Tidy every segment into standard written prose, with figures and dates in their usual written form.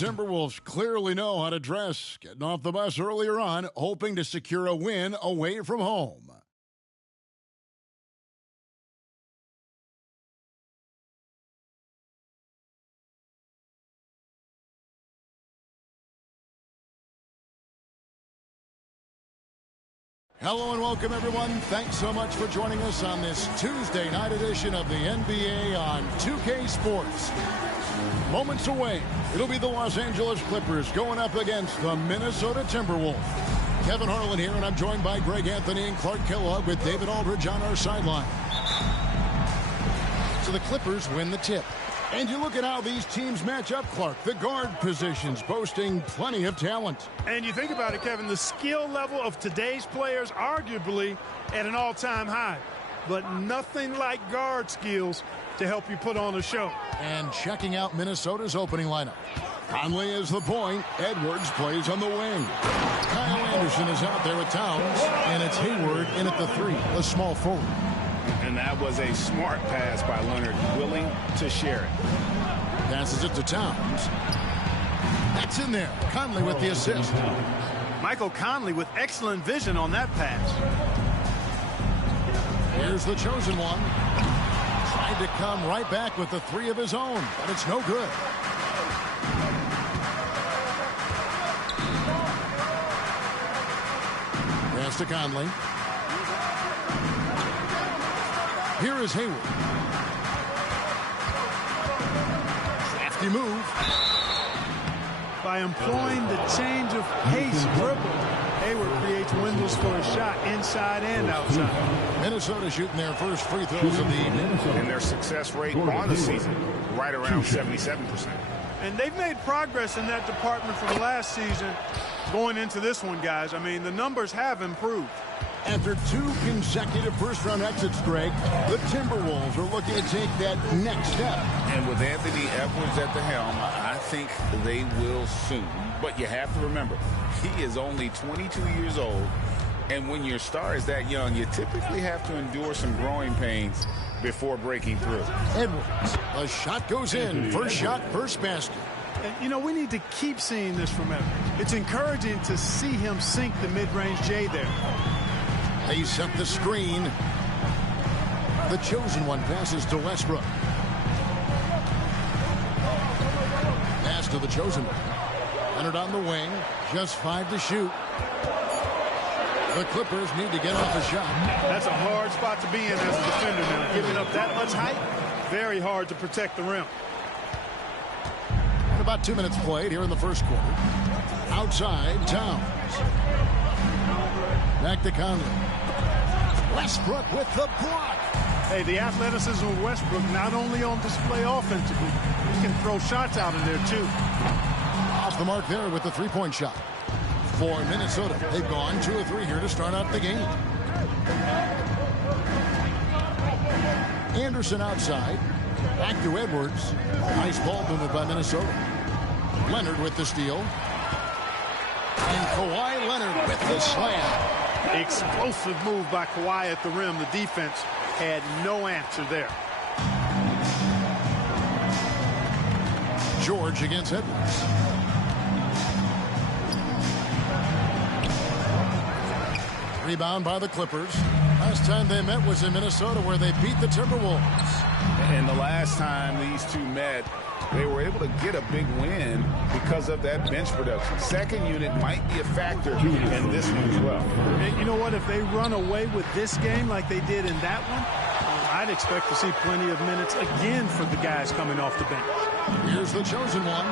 Timberwolves clearly know how to dress, getting off the bus earlier on, hoping to secure a win away from home. Hello and welcome, everyone. Thanks so much for joining us on this Tuesday night edition of the NBA on 2K Sports. Moments away, it'll be the Los Angeles Clippers going up against the Minnesota Timberwolves. Kevin Harlan here, and I'm joined by Greg Anthony and Clark Kellogg with David Aldridge on our sideline. So the Clippers win the tip. And you look at how these teams match up, Clark. The guard positions boasting plenty of talent. And you think about it, Kevin, the skill level of today's players arguably at an all-time high. But nothing like guard skills to help you put on a show. And checking out Minnesota's opening lineup. Conley is the point. Edwards plays on the wing. Kyle Anderson is out there with Towns. And it's Hayward in at the 3, the small forward. And that was a smart pass by Leonard, willing to share it. Passes it to Towns. That's in there. Conley with the assist. Michael Conley with excellent vision on that pass. Here's the chosen one. Tried to come right back with the 3 of his own, but it's no good. Pass to Conley. Here is Hayward. Crafty move. By employing the change of pace dribble, Hayward creates windows for a shot inside and outside. Minnesota shooting their first free throws of the evening. And their success rate on the season, right around 77%. And they've made progress in that department from last season going into this one, guys. I mean, the numbers have improved. After 2 consecutive first-round exits, Greg, the Timberwolves are looking to take that next step. And with Anthony Edwards at the helm, I think they will soon. But you have to remember, he is only 22 years old. And when your star is that young, you typically have to endure some growing pains before breaking through. Edwards, a shot goes in. First shot, first basket. And, you know, we need to keep seeing this from Edwards. It's encouraging to see him sink the mid-range J there. They set the screen. The chosen one passes to Westbrook. Pass to the chosen one. Leonard on the wing. Just 5 to shoot. The Clippers need to get off a shot. That's a hard spot to be in as a defender now. Giving up that much height, very hard to protect the rim. And about 2 minutes played here in the first quarter. Outside, Towns. Back to Conley. Westbrook with the block. Hey, the athleticism of Westbrook not only on display offensively, he can throw shots out in there too. Off the mark there with the three-point shot. For Minnesota, they've gone 2 of 3 here to start out the game. Anderson outside. Back to Edwards. Nice ball movement by Minnesota. Leonard with the steal. And Kawhi Leonard with the slam. Explosive move by Kawhi at the rim. The defense had no answer there. George against Edwards. Rebound by the Clippers. Last time they met was in Minnesota, where they beat the Timberwolves. And the last time these two met, they were able to get a big win because of that bench production. Second unit might be a factor in this one as well. And you know what? If they run away with this game like they did in that one, I'd expect to see plenty of minutes again for the guys coming off the bench. Here's the chosen one.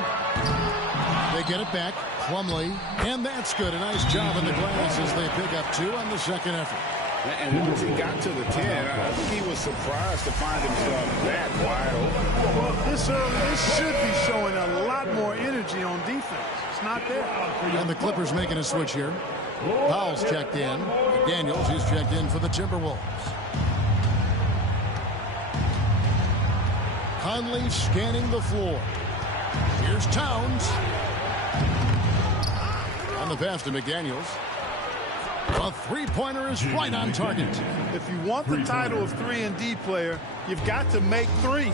They get it back. Plumlee. And that's good. A nice job in the glass as they pick up 2 on the second effort. And once he got to the 10, I think he was surprised to find himself that wide open. Well, this early, this should be showing a lot more energy on defense. It's not there. And the Clippers making a switch here. Powell's checked in. Daniels, he's checked in for the Timberwolves. Conley scanning the floor. Here's Towns. On the pass to McDaniels. A three-pointer is right on target. If you want the title of 3-and-D player, you've got to make 3.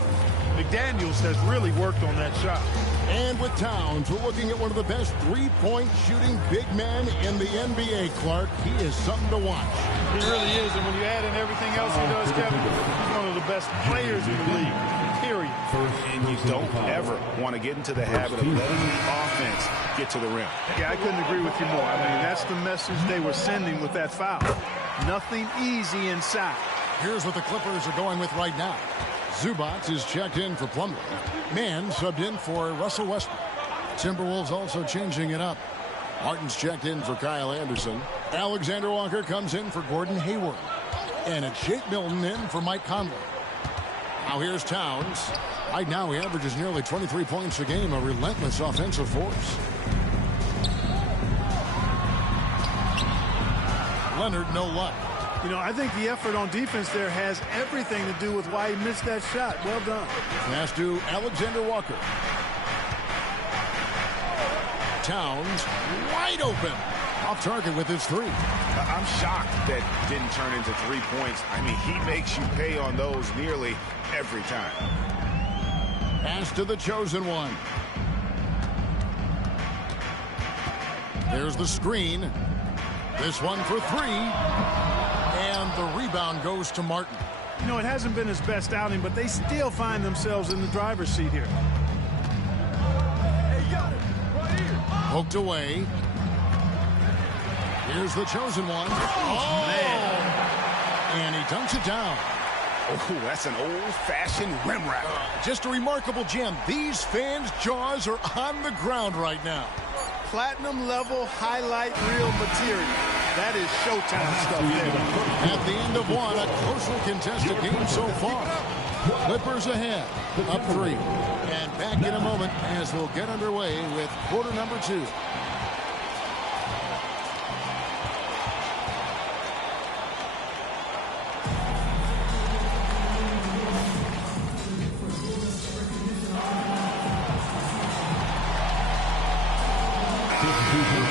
McDaniels has really worked on that shot. And with Towns, we're looking at one of the best three-point shooting big men in the NBA, Clark. He is something to watch. He really is, and when you add in everything else he does, Kevin, he's one of the best players in the league, period. And you don't ever want to get into the habit of letting the offense get to the rim. Yeah, I couldn't agree with you more. I mean, that's the message they were sending with that foul. Nothing easy inside. Here's what the Clippers are going with right now. Zubac is checked in for Plumlee. Mann subbed in for Russell Westbrook. Timberwolves also changing it up. Martin's checked in for Kyle Anderson. Alexander Walker comes in for Gordon Hayward. And it's Shake Milton in for Mike Conley. Now here's Towns. Right now he averages nearly 23 points a game, a relentless offensive force. Leonard, no luck. You know, I think the effort on defense there has everything to do with why he missed that shot. Well done. Pass to Alexander Walker. Towns wide open. Off target with his three. I'm shocked that didn't turn into 3 points. I mean, he makes you pay on those nearly every time. Pass to the chosen one. There's the screen. This one for three. And the rebound goes to Martin. You know, it hasn't been his best outing, but they still find themselves in the driver's seat here. Poked away. Here's the chosen one. Oh, man. And he dunks it down. Oh, that's an old-fashioned rim wrap. Just a remarkable gem. These fans' jaws are on the ground right now. Platinum level highlight reel material. That is Showtime stuff there. At the end of one, a closely contested game so far. Clippers ahead, up 3. And back in a moment as we'll get underway with quarter number 2.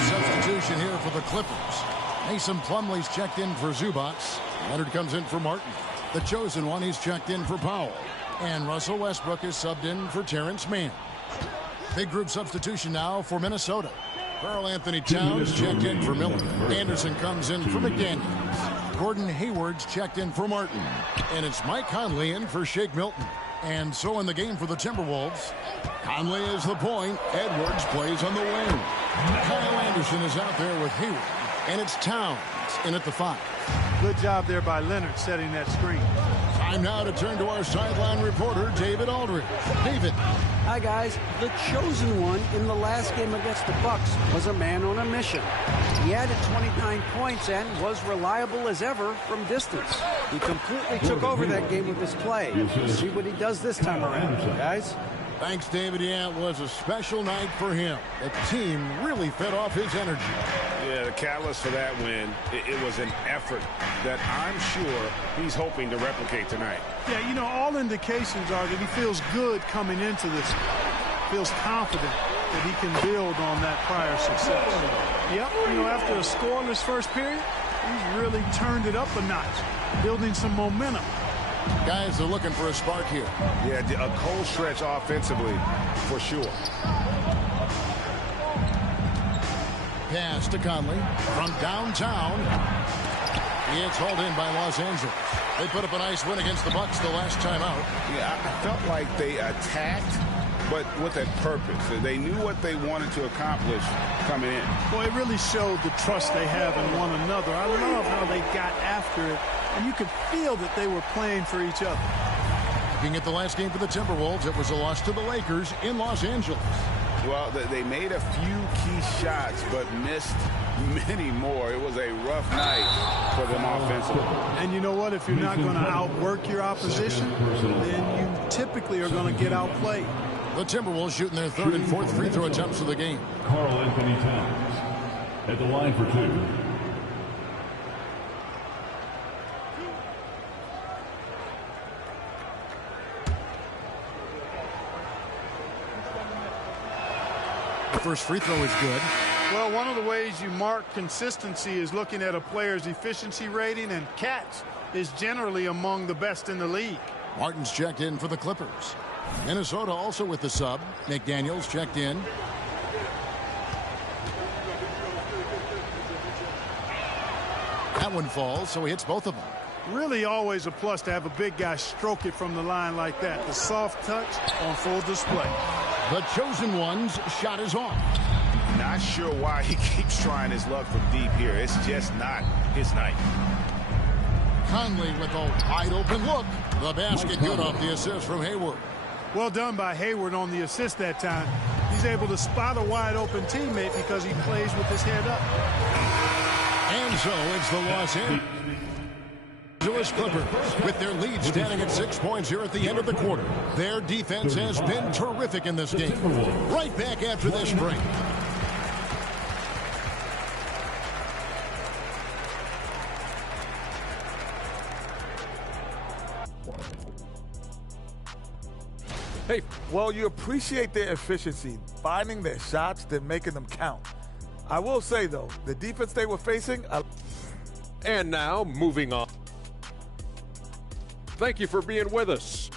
Substitution here for the Clippers. Mason Plumlee's checked in for Zubac. Leonard comes in for Martin. The chosen one, he's checked in for Powell. And Russell Westbrook is subbed in for Terrence Mann. Big group substitution now for Minnesota. Karl Anthony Towns checked in for Miller. Anderson comes in for McDaniels. Gordon Hayward's checked in for Martin. And it's Mike Conley in for Shake Milton. And so in the game for the Timberwolves, Conley is the point. Edwards plays on the wing. Kyle Anderson is out there with Hayward. And it's Towns in at the 5. Good job there by Leonard setting that screen. Time now to turn to our sideline reporter, David Aldridge. David. Hi, guys. The chosen one in the last game against the Bucks was a man on a mission. He added 29 points and was reliable as ever from distance. He completely took over that game with his play. Let's see what he does this time around, guys. Thanks, David. Yeah, it was a special night for him. The team really fed off his energy. Yeah, the catalyst for that win, it was an effort that I'm sure he's hoping to replicate tonight. Yeah, you know, all indications are that he feels good coming into this. Feels confident that he can build on that prior success. Yep, you know, after a scoreless first period, he's really turned it up a notch, building some momentum. Guys are looking for a spark here. Yeah, a cold stretch offensively, for sure. Pass to Conley from downtown. It's hauled in by Los Angeles. They put up a nice win against the Bucks the last time out. Yeah, I felt like they attacked, but with a purpose. They knew what they wanted to accomplish coming in. Well, it really showed the trust they have in one another. I love how they got after it, and you could feel that they were playing for each other. Looking at the last game for the Timberwolves, it was a loss to the Lakers in Los Angeles. Well, they made a few key shots, but missed many more. It was a rough night for them offensively. And you know what? If you're not going to outwork your opposition, then you typically are going to get outplayed. The Timberwolves shooting their third and fourth free throw attempts of the game. Karl Anthony Towns at the line for 2. The first free throw is good. Well, one of the ways you mark consistency is looking at a player's efficiency rating, and catch is generally among the best in the league. Martin's checked in for the Clippers. Minnesota also with the sub. McDaniels checked in. That one falls, so he hits both of them. Really always a plus to have a big guy stroke it from the line like that. The soft touch on full display. The chosen one's shot is off. Not sure why he keeps trying his luck from deep here. It's just not his night. Conley with a wide open look. The basket good off the assist from Hayward. Well done by Hayward on the assist that time. He's able to spot a wide open teammate because he plays with his head up. And so it's the Los Angeles Clippers with their lead standing at 6 points here at the end of the quarter. Their defense has been terrific in this game. Right back after this break. Hey, well, you appreciate their efficiency, finding their shots, then making them count. I will say, though, the defense they were facing... And now, moving on. Thank you for being with us.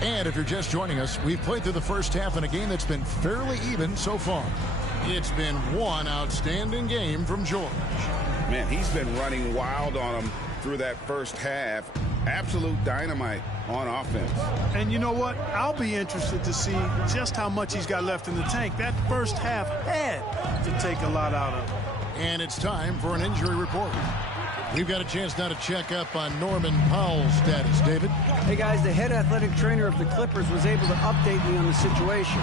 And if you're just joining us, we've played through the first half in a game that's been fairly even so far. It's been one outstanding game from George. Man, he's been running wild on him through that first half. Absolute dynamite on offense. And you know what? I'll be interested to see just how much he's got left in the tank. That first half had to take a lot out of him. And it's time for an injury report. We've got a chance now to check up on Norman Powell's status. David? Hey, guys, the head athletic trainer of the Clippers was able to update me on the situation.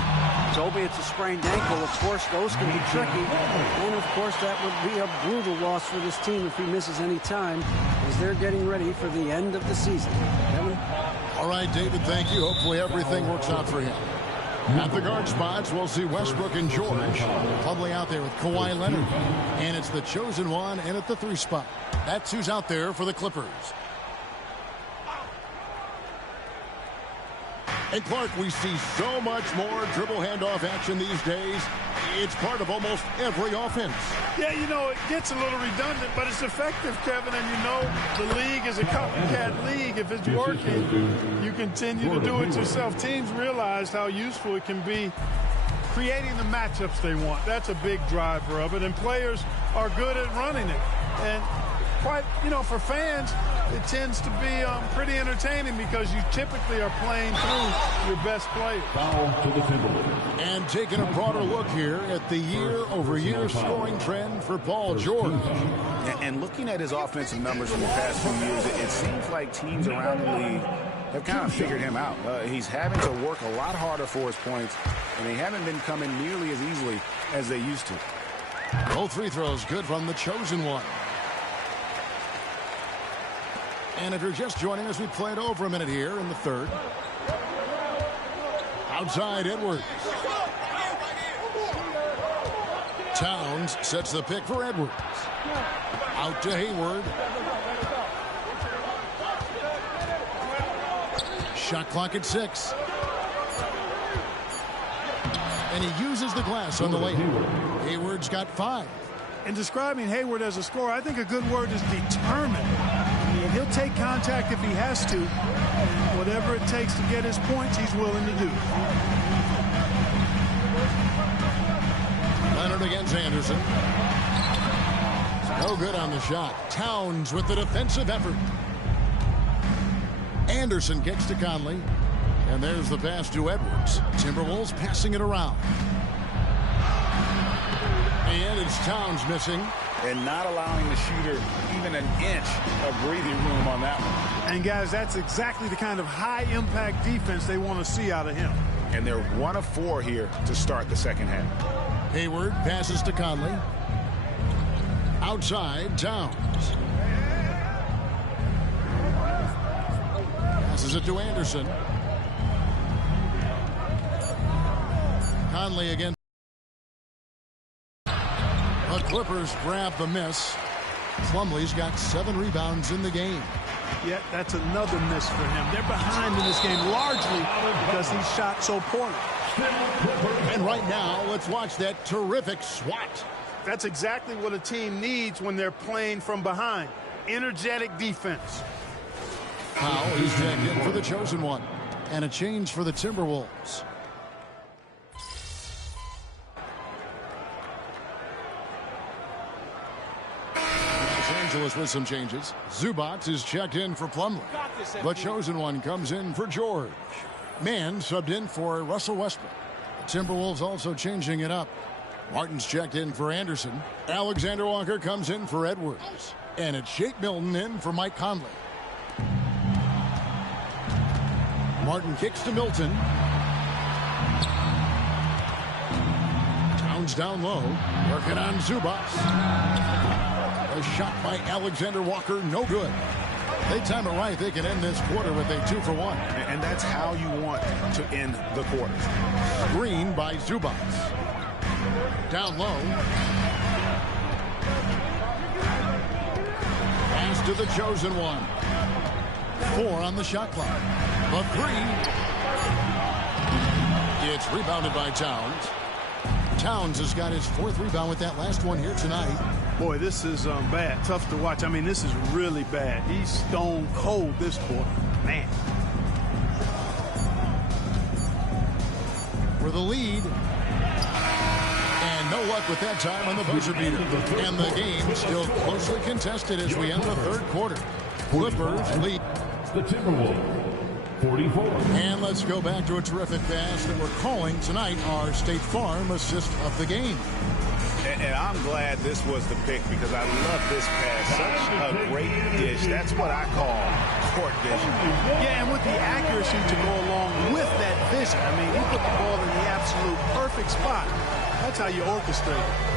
Told me it's a sprained ankle. Of course, those can be tricky. And, of course, that would be a brutal loss for this team if he misses any time as they're getting ready for the end of the season. Kevin? All right, David, thank you. Hopefully everything works out for him. At the guard spots, we'll see Westbrook and George. Probably out there with Kawhi Leonard. And it's the chosen one in at the 3 spot. That's who's out there for the Clippers. And Clark, we see so much more dribble handoff action these days. It's part of almost every offense. Yeah, you know, it gets a little redundant, but it's effective, Kevin. And you know, the league is a copycat league. If it's working, you continue to do it yourself. Teams realize how useful it can be creating the matchups they want. That's a big driver of it. And players are good at running it. And quite, you know, for fans, it tends to be pretty entertaining because you typically are playing through your best players. And taking a broader look here at the year-over-year scoring trend for Paul George. And looking at his offensive numbers from the past few years, it seems like teams around the league have kind of figured him out. He's having to work a lot harder for his points, and they haven't been coming nearly as easily as they used to. Both free throws good from the chosen one. And if you're just joining us, we played over a minute here in the third. Outside Edwards. Towns sets the pick for Edwards. Out to Hayward. Shot clock at 6. And he uses the glass on the layup. Hayward's got 5. In describing Hayward as a scorer, I think a good word is determined. He'll take contact if he has to. And whatever it takes to get his points, he's willing to do. Leonard against Anderson. No good on the shot. Towns with the defensive effort. Anderson gets to Conley. And there's the pass to Edwards. Timberwolves passing it around. And it's Towns missing. And not allowing the shooter even an inch of breathing room on that one. And, guys, that's exactly the kind of high-impact defense they want to see out of him. And they're 1 of 4 here to start the second half. Hayward passes to Conley. Outside, Towns. Passes it to Anderson. Conley again. The Clippers grab the miss. Plumlee's got 7 rebounds in the game. Yet that's another miss for him. They're behind in this game largely because he shot so poorly. And right now, let's watch that terrific swat. That's exactly what a team needs when they're playing from behind. Energetic defense. Powell is checked in for the chosen one. And a change for the Timberwolves. Los Angeles with some changes. Zubac is checked in for Plumlee. The chosen one comes in for George. Mann subbed in for Russell Westbrook. The Timberwolves also changing it up. Martin's checked in for Anderson. Alexander Walker comes in for Edwards. And it's Shake Milton in for Mike Conley. Martin kicks to Milton. Towns down low. Working on Zubac. A shot by Alexander Walker, no good. They time it right, they can end this quarter with a 2-for-1. And that's how you want to end the quarter. Green by Zubac. Down low. Pass to the chosen one. 4 on the shot clock. The 3. It's rebounded by Towns. Towns has got his 4th rebound with that last one here tonight. Boy, this is bad. Tough to watch. I mean, this is really bad. He's stone cold this quarter. Man. For the lead. And no luck with that time on the buzzer beater. And the game still closely contested as we end the 3rd quarter. Clippers lead. The Timberwolves, 44. And let's go back to a terrific pass that we're calling tonight our State Farm assist of the game. And I'm glad this was the pick because I love this pass. Such a great dish. That's what I call court vision. Yeah, and with the accuracy to go along with that vision. I mean, he put the ball in the absolute perfect spot. That's how you orchestrate it.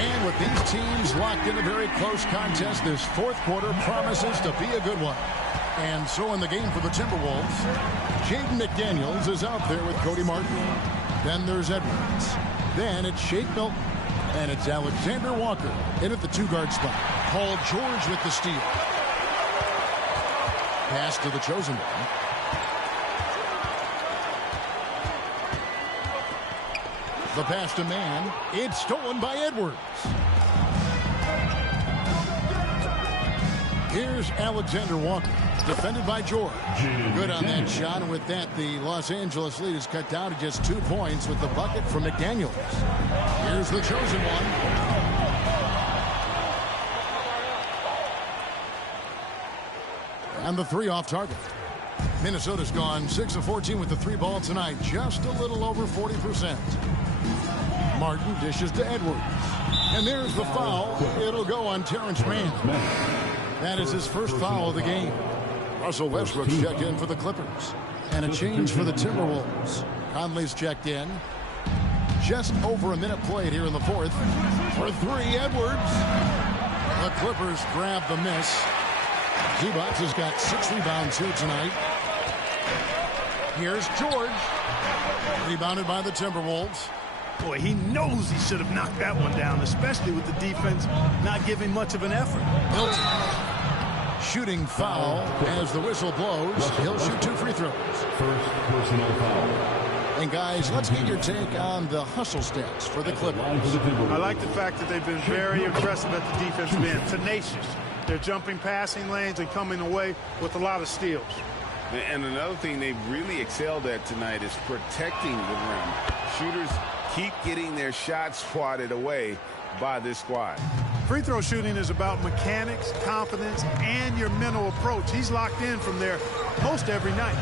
And with these teams locked in a very close contest, this 4th quarter promises to be a good one. And so in the game for the Timberwolves, Jaden McDaniels is out there with Cody Martin. Then there's Edwards. Then it's Shake Milton. And it's Alexander Walker in at the 2-guard spot. Paul George with the steal. Pass to the chosen one. The pass to Mann. It's stolen by Edwards. Here's Alexander Walker. Defended by George. Good on that shot. And with that, the Los Angeles lead is cut down to just 2 points with the bucket from McDaniels. Here's the chosen one. And the 3 off target. Minnesota's gone 6 of 14 with the 3 ball tonight. Just a little over 40%. Martin dishes to Edwards. And there's the foul. It'll go on Terrence Mann. That is his first foul of the game. Russell Westbrook's checked in for the Clippers. And a change for the Timberwolves. Conley's checked in. Just over a minute played here in the 4th. For 3, Edwards. The Clippers grab the miss. Zubac has got 6 rebounds here tonight. Here's George. Rebounded by the Timberwolves. Boy, he knows he should have knocked that one down, especially with the defense not giving much of an effort. Milton. Shooting foul as the whistle blows. He'll shoot 2 free throws. First personal foul. And guys, let's get your take on the hustle stats for the Clippers. I like the fact that they've been very aggressive at the defensive end. Tenacious. They're jumping passing lanes and coming away with a lot of steals. And another thing they've really excelled at tonight is protecting the rim. Shooters keep getting their shots swatted away by this squad. Free throw shooting is about mechanics, confidence, and your mental approach. He's locked in from there most every night.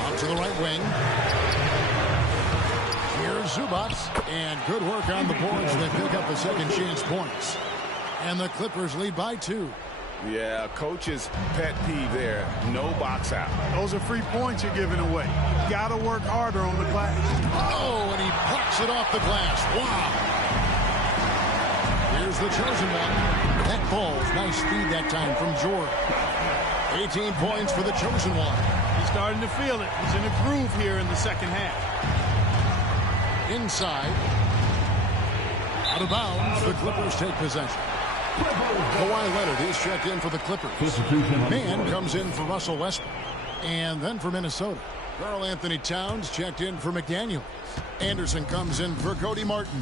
Out to the right wing. Here's Zubac. And good work on the boards. They pick up the second chance points. And the Clippers lead by 2. Yeah, coach's pet peeve there. No box out. Those are free points you're giving away. Got to work harder on the glass. Oh, and he pucks it off the glass. Wow. Here's the chosen one. That ball's nice feed that time from George. 18 points for the chosen one. He's starting to feel it. He's in a groove here in the second half. Inside. Out of bounds, the Clippers take possession. Kawhi Leonard is checked in for the Clippers. Mann comes in for Russell Westbrook. And then for Minnesota, Karl Anthony Towns checked in for McDaniel. Anderson comes in for Cody Martin.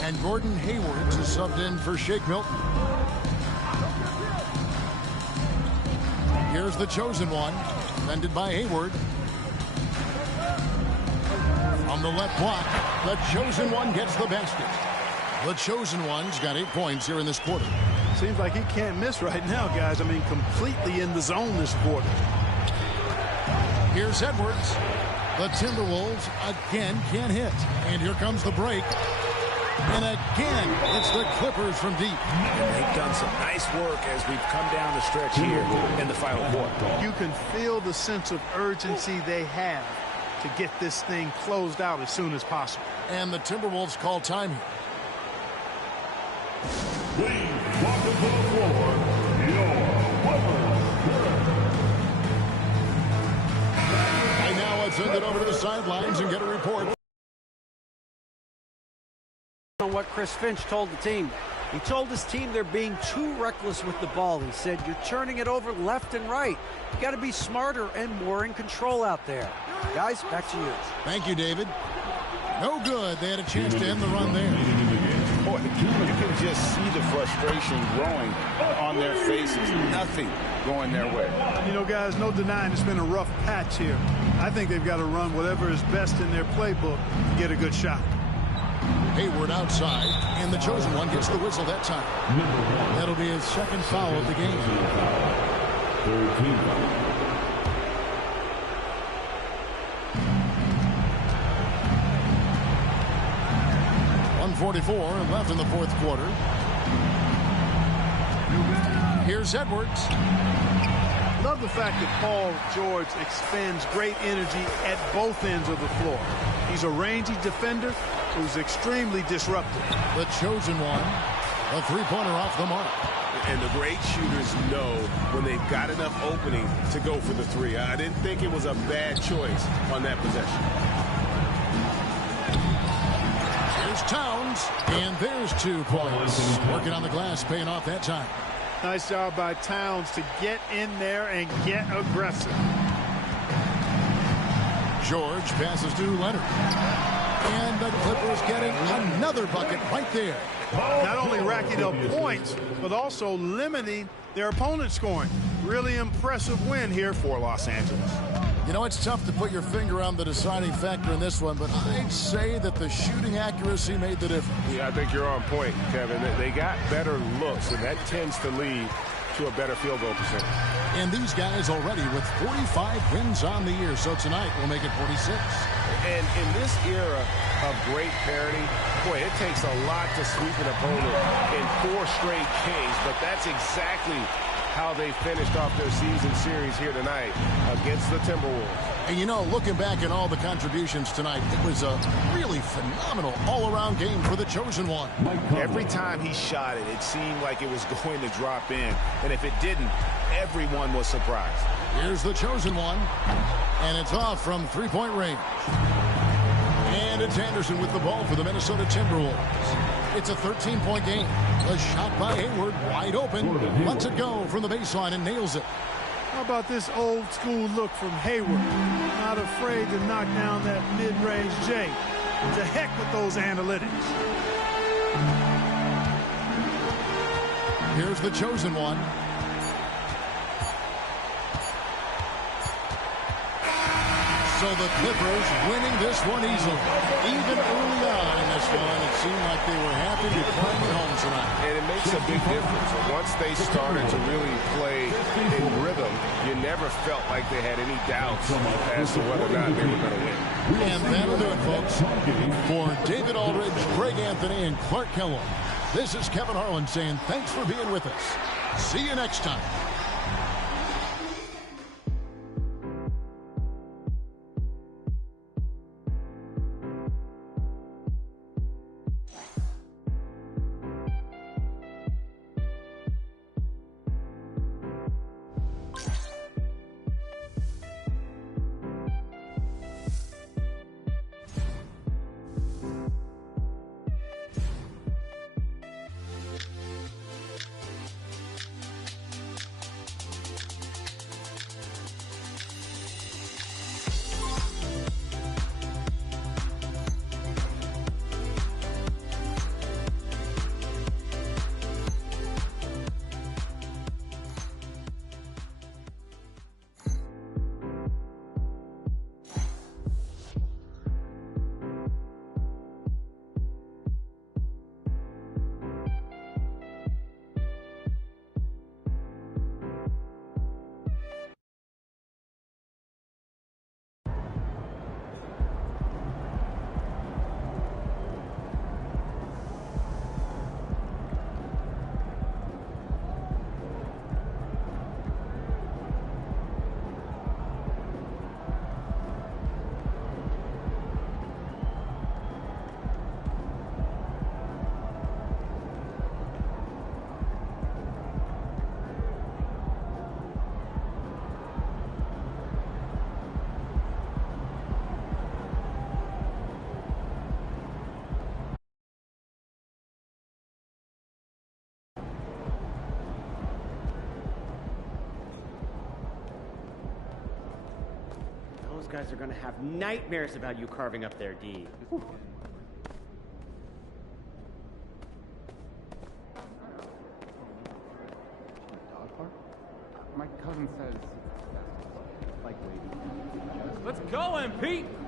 And Gordon Hayward is subbed in for Shake Milton. Here's the chosen one, defended by Hayward. From the left block, the chosen one gets the basket. The chosen one's got 8 points here in this quarter. Seems like he can't miss right now, guys. I mean, completely in the zone this quarter. Here's Edwards. The Timberwolves again can't hit. And here comes the break. And again, it's the Clippers from deep. And they've done some nice work as we've come down the stretch here in the final quarter. You can feel the sense of urgency they have to get this thing closed out as soon as possible. And the Timberwolves call time here. Please welcome to the floor, your And now let's send it over to the sidelines and get a report on what Chris Finch told the team. He told his team they're being too reckless with the ball. He said, you're turning it over left and right. You got to be smarter and more in control out there. Guys, back to you. Thank you, David. No good. They had a chance to end the run there. Boy, you can just see the frustration growing on their faces. Nothing going their way. You know, guys, no denying it's been a rough patch here. I think they've got to run whatever is best in their playbook to get a good shot. Hayward outside, and the chosen one gets the whistle that time. That'll be his second foul of the game. 1:44 left in the fourth quarter. Here's Edwards. Love the fact that Paul George expends great energy at both ends of the floor. He's a rangy defender who's extremely disruptive. The chosen one, a three-pointer off the mark. And the great shooters know when they've got enough opening to go for the three. I didn't think it was a bad choice on that possession. Here's Towns, and there's 2 points. Working on the glass, paying off that time. Nice job by Towns to get in there and get aggressive. George passes to Leonard. And the Clippers getting another bucket right there. Not only racking up points, but also limiting their opponent's scoring. Really impressive win here for Los Angeles. You know, it's tough to put your finger on the deciding factor in this one, but I'd say that the shooting accuracy made the difference. Yeah, I think you're on point, Kevin. They got better looks, and that tends to lead to a better field goal percentage. And these guys already with 45 wins on the year, so tonight we'll make it 46. And in this era of great parity, boy, it takes a lot to sweep an opponent in 4 straight games, but that's exactly how they finished off their season series here tonight against the Timberwolves. And you know, looking back at all the contributions tonight, it was a really phenomenal all-around game for the chosen one. Every time he shot it, it seemed like it was going to drop in. And if it didn't, everyone was surprised. Here's the chosen one, and it's off from three-point range. And it's Anderson with the ball for the Minnesota Timberwolves. It's a 13-point game. A shot by Hayward, wide open. Lets it go from the baseline and nails it. How about this old school look from Hayward? Not afraid to knock down that mid-range J. To heck with those analytics. Here's the chosen one. So the Clippers winning this one easily. Even early on in this one, it seemed like they were happy to be playing at home tonight. And it makes a big difference. Once they started to really play in rhythm, you never felt like they had any doubts as to whether or not they were going to win. And that'll do it, folks. For David Aldridge, Greg Anthony, and Clark Kellogg, this is Kevin Harlan saying thanks for being with us. See you next time. those guys are going to have nightmares about you carving up their D. My cousin says that's like waiting. Let's go, MP!